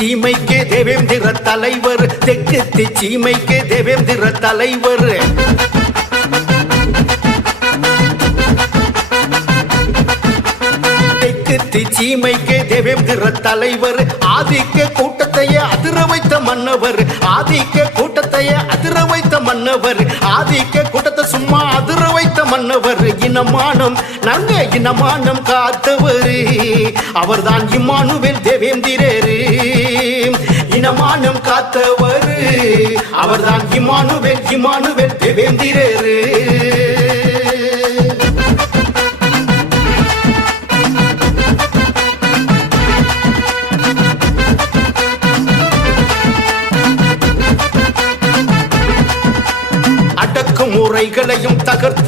சீமைக்கு தேவேந்திர தலைவர் தெற்கு சீமைக்கு தேவேந்திர தலைவர். தெற்கு சீமைக்கு தேவேந்திர தலைவர் ஆதிக்க கூட்டத்தையே அதிர வைத்த மன்னவர் ஆதிக்க கூட்டத்தையே அதிர வைத்த மன்னவர் ஆதிக்க கூட்டத்தை சும்மா அதிர வைத்த மன்னவர். இனமானம் நாங்க இனமானம் காத்தவர். அவர்தான் இம்மானுவேல் தேவேந்திரர். மானம் காத்தவர். அவர்தான் இமானுவேல் இமானுவேல் தேவேந்திரரு. அடக்குமுறைகளையும் தகர்த்து